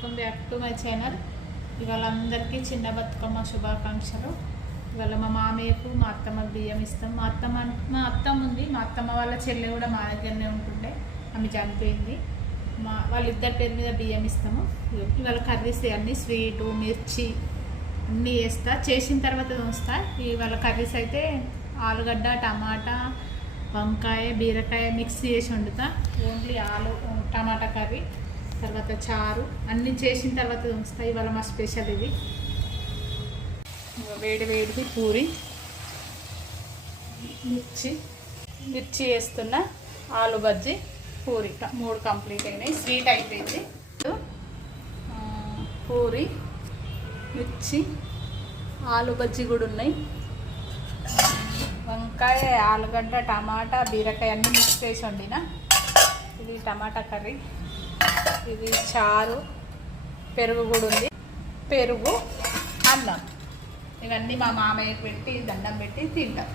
Welcome back to my channel. ఇవాళ అందరికీ చిన్న బతుకమ్మ శుభాకాంక్షలు. ఇవాళ మా మామయ్యకు మా అత్తమ్మకు బియ్యం ఇస్తాం. మా అత్తమ్మ ఉంది, మా అత్తమ్మ వాళ్ళ చెల్లె కూడా మా దగ్గరనే ఉంటుండే, ఆమె చనిపోయింది. వాళ్ళిద్దరి పేరు మీద బియ్యం ఇస్తాము. ఇవాళ కర్రీస్ అన్నీ స్వీటు మిర్చి అన్నీ వేస్తా, చేసిన తర్వాత వస్తా. ఇవాళ కర్రీస్ అయితే ఆలుగడ్డ, టమాటా, వంకాయ, బీరకాయ మిక్స్ చేసి వండుతా. ఓన్లీ టమాటా కర్రీ, తర్వాత చారు అన్నీ చేసిన తర్వాత ఉంచుతా. ఇవాళ మా స్పెషల్ ఇది. వేడి వేడిది పూరి, మిర్చి వేస్తున్న, ఆలు బజ్జీ, పూరి 3 కంప్లీట్ అయినాయి. స్వీట్ అయిపోయింది. పూరి, మిర్చి, ఆలు బజ్జీ కూడా ఉన్నాయి. వంకాయ, ఆలుగడ్డ, టమాటా, బీరకాయ అన్నీ మిక్స్ చేసి వండిన. ఇది టమాటా కర్రీ, ఇది చారు, పెరుగు కూడా ఉంది. పెరుగు, అన్నం, ఇవన్నీ మా మామయ్యకి పెట్టి దండం పెట్టి తింటాం.